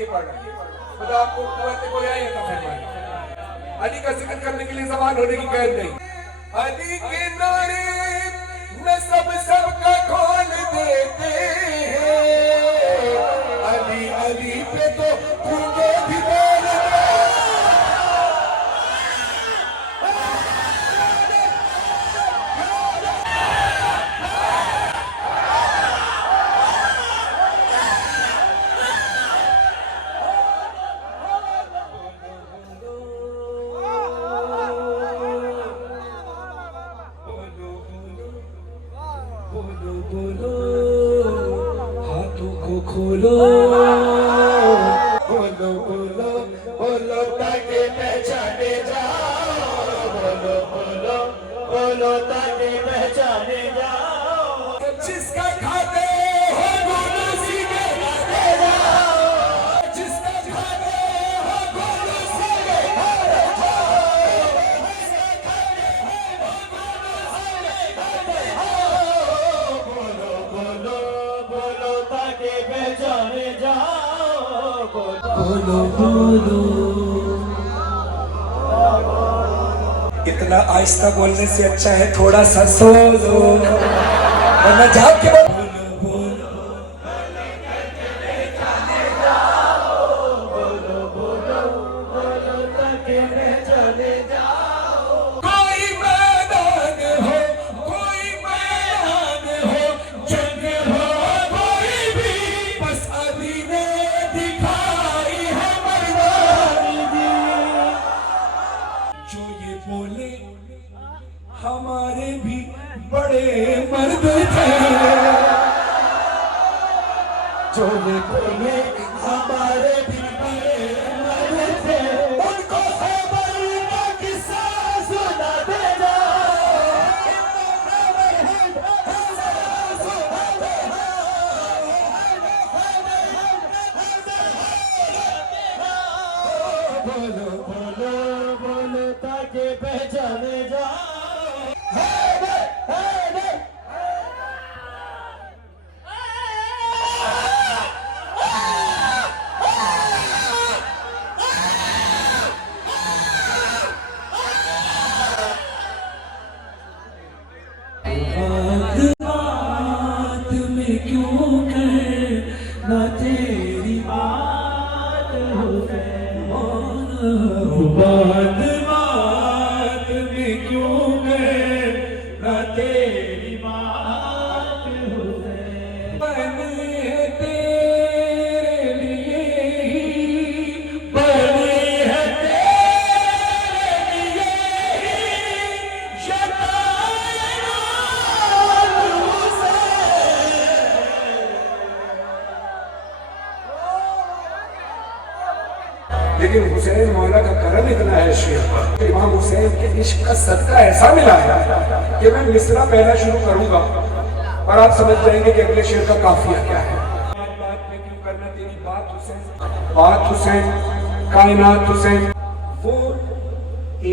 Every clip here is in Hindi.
ये पढ़ना, खुदा आपको कुव्वत को या अता फरमाए। अली का जिक्र करने के लिए ज़बान होने की कैद नहीं। अली के नारे नस्ब सबका खोल देते हैं, अली अली पे तो भूखे भी बोलते खोलो बोलो बोलो बोलो ताकि पहचाने जाओ, बोलो बोलो बोलो ताकि पहचाने जाओ। जिसका खाते हो बोलो उसी के खाते जाओ, जिसका खाते हो बोलो उसी के खाते जाओ, जिसका खाते हो बोलो उसी के खाते जाओ। बोलो बोलो बोलो ताकि पहचाने जाओ, बोलो बोलो। इतना आहिस्ता बोलने से अच्छा है थोड़ा सा सोलो, वरना जाग के बोलो बोलो बोलो बोलो बोलो ताकि पहचाने जाओ। कोई मैदान हो कोई मैदान हो, जंग हो कोई भी, बस अली ने दिखाई है मर्दानगी। जो ये बोले हमारे भी बड़े मर्द थे, जो ये बोले हमारे भी बड़े मर्द थे, उनको खैबर का किस्सा सुना देना। बोलो बोलो बोलो ताकि पहचाने जाओ। बात में क्यों कहे ना तेरी बात हो गए, बात बात में क्यों कहे ना तेरी बात हो गए। बने है तेरे लिए ही, बने है तेरे लिए ही, लेकिन हुसैन मौला का करम इतना है शेर पर, इमाम हुसैन के इश्क का सदका ऐसा मिला है कि मैं मिसरा पहला शुरू करूंगा और आप समझ जाएंगे कि अगले शेर का काफिया क्या है। बात में क्यों करना तेरी बात हुसैन, बात हुसैन कायनात हुसैन। वो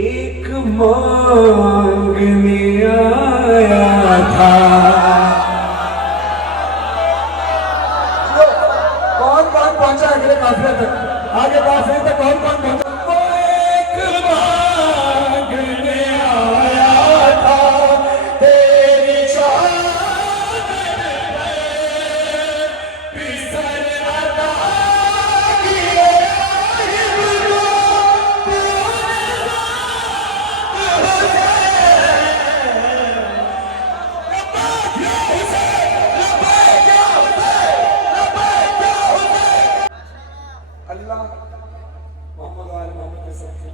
एक मांगने आया था, कौन कौन पहुंचा अगले काफिले तक, आगे काफिले तक कौन कौन पहुंचा। वो एक मांगने आया था तेरी चादर पे पिसल अदा किए अल्लाह मोहम्मद वाले मोहम्मद के सदके,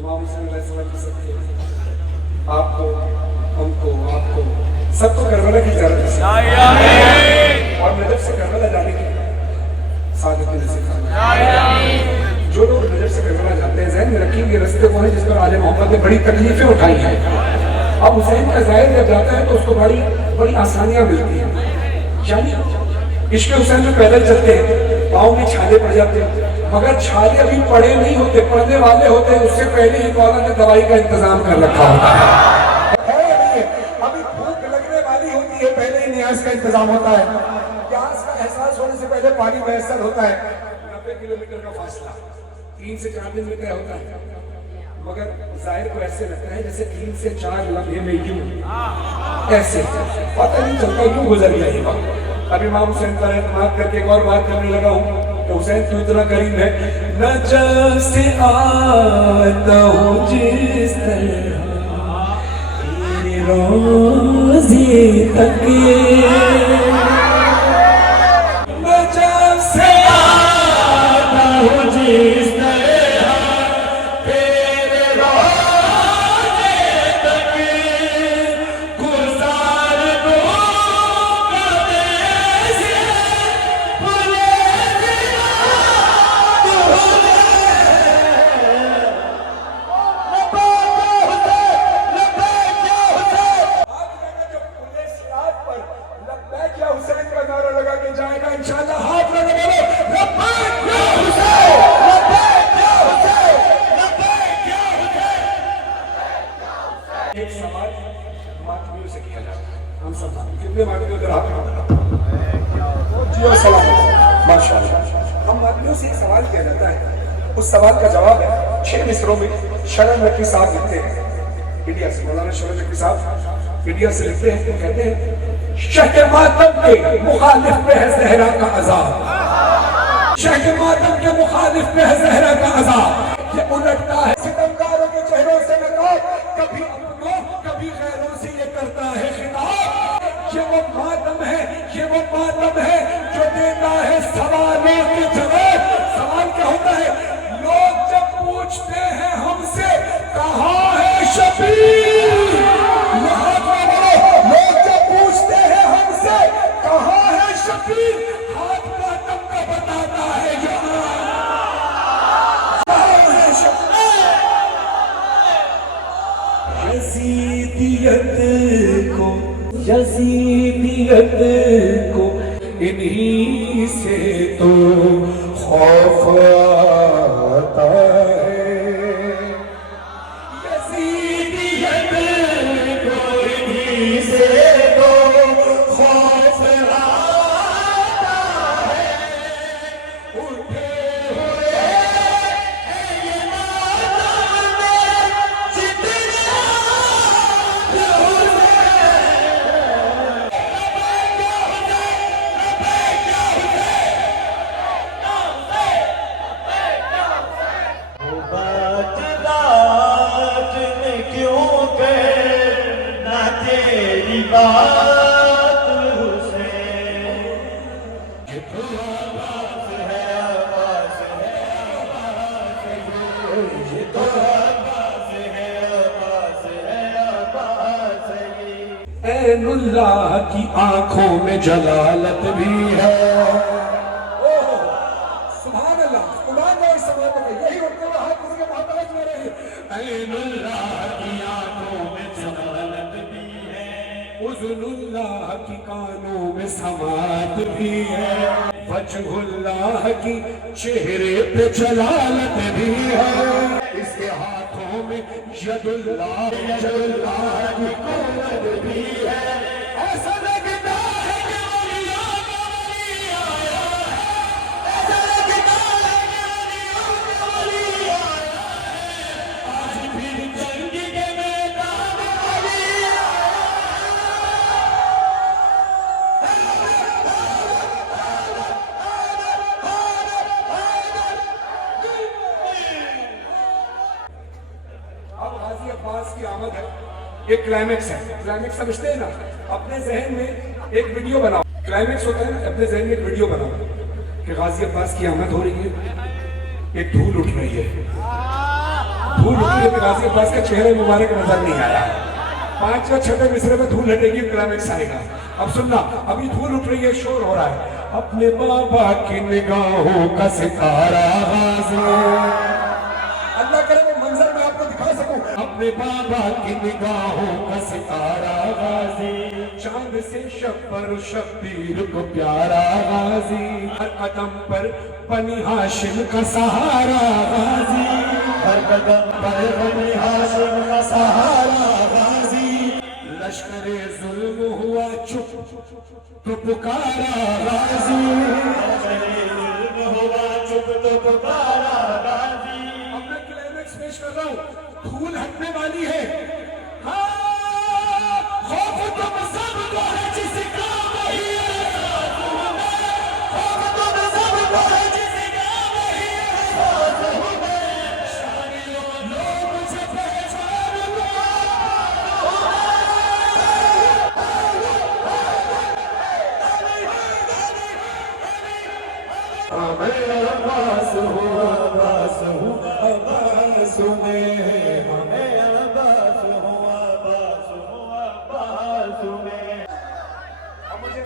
इमाम हुसैन अलैहिस्सलाम के सदके आपको हमको आपको सबको करबला की इजाजत है और नजफ से करबला जाने की सादत नसीब फरमाए। जो लोग नजफ से करबला जाते हैं ज़हन में रखिए, ये रास्ते वो है जिस पर आले मोहम्मद ने बड़ी तकलीफें उठाई हैं। अब हुसैन का ज़ाहिर जब जाता है तो उसको बड़ी बड़ी आसानियां मिलती हैं। यानी इश्क़ हुसैन में पैदल चलते हैं, पाँव में छाले पड़ जाते हैं, मगर छाले अभी पड़े नहीं होते, पड़ने वाले होते हैं। उससे पहले ही मौला ने दवाई का इंतजाम कर रखा होता है। अभी भूख लगने वाली होती है, पहले ही न्याज का इंतजाम होता है, प्यास का एहसास होने से पहले पानी मैसर होता है। किलोमीटर का फासला 3 से 4 दिन में तय होता है, मगर जाहिर को ऐसे लगता है जैसे 3 से 4 लम्हे में यूं ऐसे पता नहीं चलता यूं गुजर गया ये वक्त। अभी इमाम हुसैन पर एतमाद करके एक और बात करने लगा हूँ तो हुसैन तू इतना करीब है, न जैसे आता हूँ जिस तरह तेरे रोज़े तक, न जैसे आता हूँ जिस उस सवाल का जवाब है 6 मिसरों में शरण नकवी साहब लिखते हैं, पीडिया से, मौलाना शरण नकवी साहब पीडिया से लिखते हैं तो कहते हैं शह मातम के मुखालिफ पे है जहरा का अजाब, शह मातम के मुखालिफ पे है जहरा का अजाब, ये उलटता है सितमगारों के चेहरों से नकाब, कभी अपनों कभी गैरों से ये करता है खिताब, ये वो मातम है, ये वो मातम है जो देता है सवालों के जवाब। सवाल क्या होता है, लोग जब पूछते हैं हमसे कहाँ है शबीर, लोग जब पूछते हैं हमसे कहाँ है शबीर, हाथ मातम का बताता है यहाँ है शबीर। यजीदियत को इन्हीं से तो खौफ आता है, यजीदियत को इन्हीं से तो खौफ आता है, उठे हुए ये मातम में जितना बात हुसैन, ये तो आवाज़ है, आवाज़ है, आवाज़ है, ये तो आवाज़ है, आवाज़ है, आवाज़ है। ऐनुल्लाह की आंखों में जलालत भी है, सुभान अल्लाह, कुरान और समात में यही उनके हाथ किसके मोहताज में रहे। ऐनुल्लाह की आंखों में जलालत भी है, उज़्नुल्लाह की कानों में समात भी है, वजहुल्लाह की चेहरे पे जलालत भी है, इसके हाथों में यदुल्लाह की कुव्वत भी है। ऐसा लगता है कि औलिया का वली आया है, ऐसा लगता है कि औलिया का वली आया है, आज भी जंग के मैदान में वली आया है। अब गाजी अब्बास की आमद है, एक क्लाइमेक्स है, क्लाइमेक्स समझते हैं ना, अपने जहन में एक वीडियो बनाओ, क्लाइमेक्स होता है ना, अपने जहन में एक वीडियो बनाओ कि गाजी अब्बास की आमद हो रही है, एक धूल उठ रही है, धूल उठ रही है तो गाजी अब्बास का चेहरा मुबारक नजर नहीं आया, 5 या 6 मिसरे में धूल हटेगी, क्लाइमेक्स आएगा। अब सुनना, अभी धूल उठ रही है, शोर हो रहा है, अपने बाबा की निगाहों का सितारा गाजी, अल्लाह करे वो मंजर मैं आपको दिखा सकूं, अपने बाबा की निगाहों का सितारा गाजी, चांद से शब्बर शब्बीर को प्यारा गाजी, हर कदम पर बनी हाशिम का सहारा गाजी, हर कदम पर बनी हाशिम का सहारा गाजी, लश्करे जुल्म हुआ चुप तो पुकारा गाजी, लश्करे जुल्म हुआ चुप तो तुम्हारा गाजी। अब मैं क्लाइमेक्स पेश कर रहा हूँ, धूल हटने वाली है। हाँ, खौफ तुम सबको है जिसका वही एहसास हमें, खौफ तुम सबको है जिसका वही एहसास हमें, शायरों लोग मुझे पहचान लो। मैं अब्बास हूँ, अब्बास हूँ, अब्बास में मैं अब्बास हूँ, अब्बास हूँ, अब्बास में। अब मुझे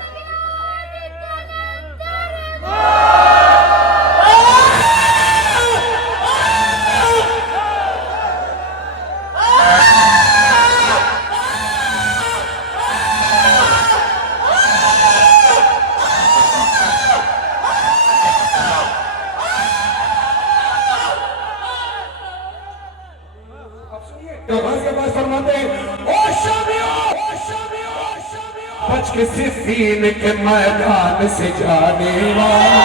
के पास फरमाते हैं, ओ शामियों, ओ शामियों, ओ शामियों, बच के सिफीन के मैदान से जाने वाला,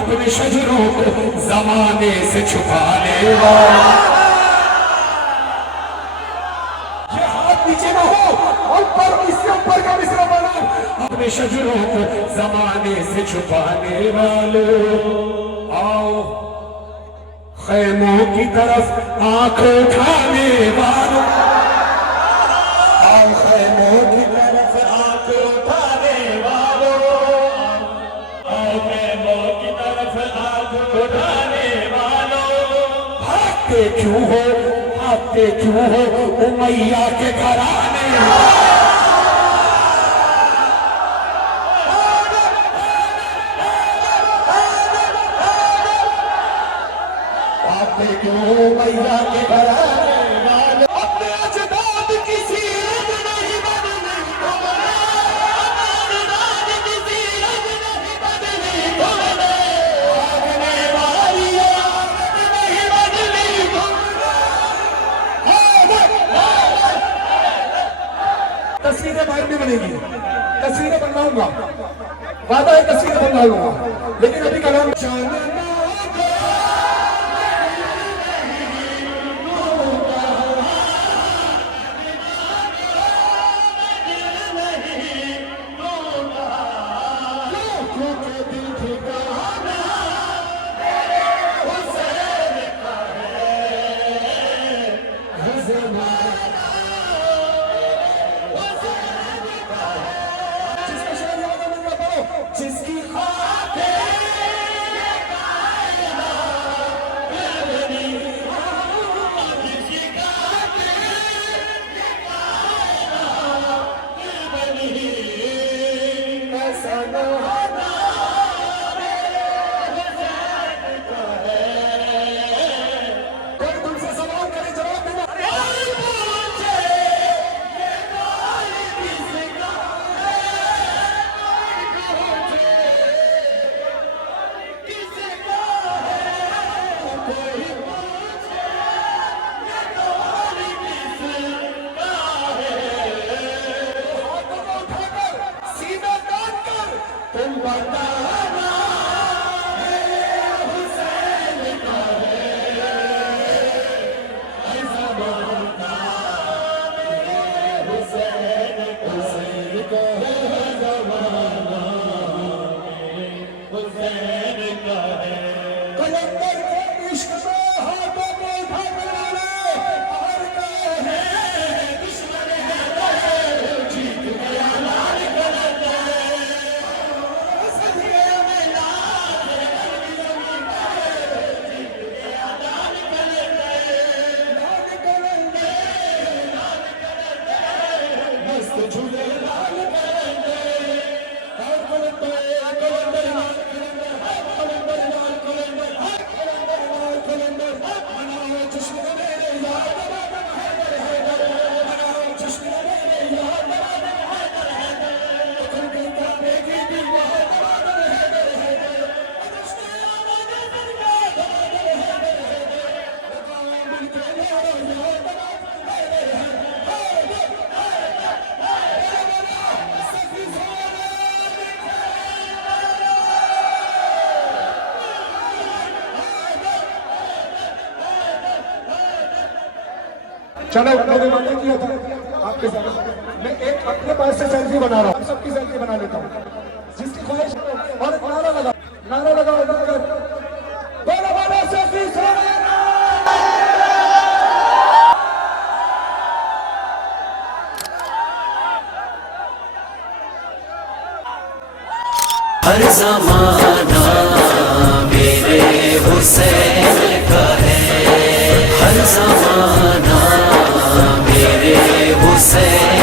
अपने शजरों को जमाने से छुपाने वाला। ये हाथ नीचे ना हो, ऊपर, इससे ऊपर का मिसरा बना। अपने शजरों को जमाने से छुपाने वालों, आओ खैमों की तरफ आंख उठाने वालों, आओ खैमों की तरफ आंख उठाने वालों, आओ खैमों की तरफ आंख उठाने वालों। भागते क्यों हो उमैया के घराने, क्यों मैया के घराने वाले, अपने अजदाद की सीरत नहीं बदली तुमने, अपने अजदाद की सीरत नहीं बदली तुमने, आगने वाली आदत नहीं बदली तुमने। तस्वीरें बाहर नहीं बनेगी, तस्वीरें बनवाऊंगा, वादा है तस्वीरें बनवा लूंगा, लेकिन अभी कलाम जिसकी खातिर चलो मैंने वादा किया था आपके साथ, मैं एक अपने पास से सेल्फी बना रहा हूँ, सबकी सेल्फी बना लेता हूँ जिसकी ख्वाहिश। और नारा लगा बोलो बोलो सेल्फी हर ज़माना मेरे हुसैन का है, हर ज़माना मेरे हुसैन